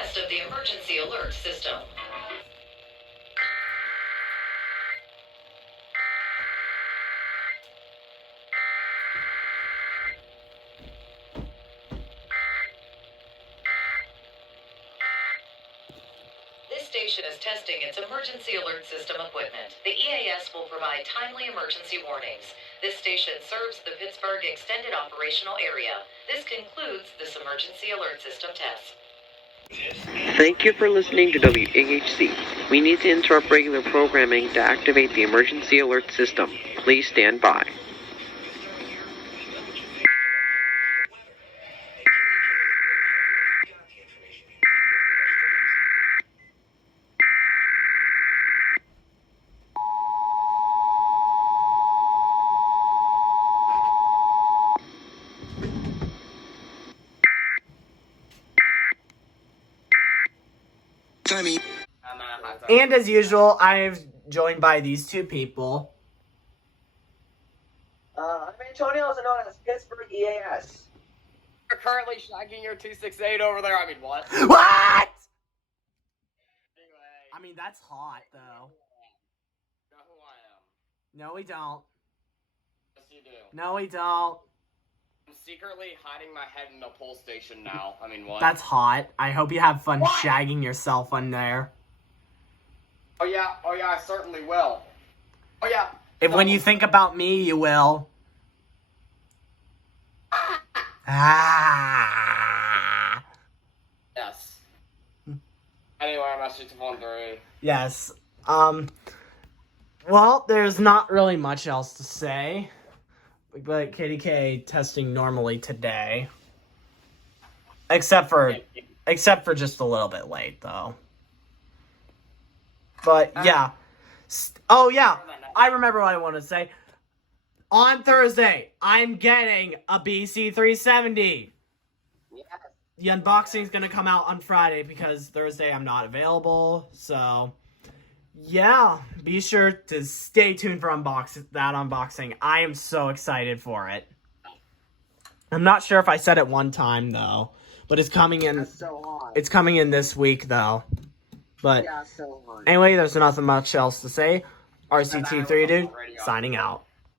test of the emergency alert system. This station is testing its emergency alert system equipment. The EAS will provide timely emergency warnings. This station serves the Pittsburgh Extended Operational Area. This concludes this emergency alert system test. Thank you for listening to WAHC. We need to interrupt regular programming to activate the emergency alert system. Please stand by. And as usual, I'm joined by these two people. I'm Antonio, also known as Pittsburgh EAS. You're currently shagging your 268 over there. I mean, what? What? Anyway. I mean, that's hot, though. You know who I am. No, we don't. Yes, you do. No, we don't. I'm secretly hiding my head in a pull station now. I mean, what? That's hot. I hope you have fun shagging yourself on there. Oh, yeah, I certainly will. Oh, yeah. If when you think about me, you will. Ah. Yes. Anyway, I'm at 613. Yes. Well, there's not really much else to say. But Kdka testing normally today. Except for just a little bit late, though. But, yeah. Oh, yeah. I remember what I wanted to say. On Thursday, I'm getting a BC370. Yes. The unboxing is going to come out on Friday because Thursday I'm not available. So, yeah. Be sure to stay tuned for that unboxing. I am so excited for it. I'm not sure if I said it one time, though. But it's coming in. That's so hot. It's coming in this week, though. But Yeah, so hot. anyway, there's nothing much else to say. RCT3 dude, signing out.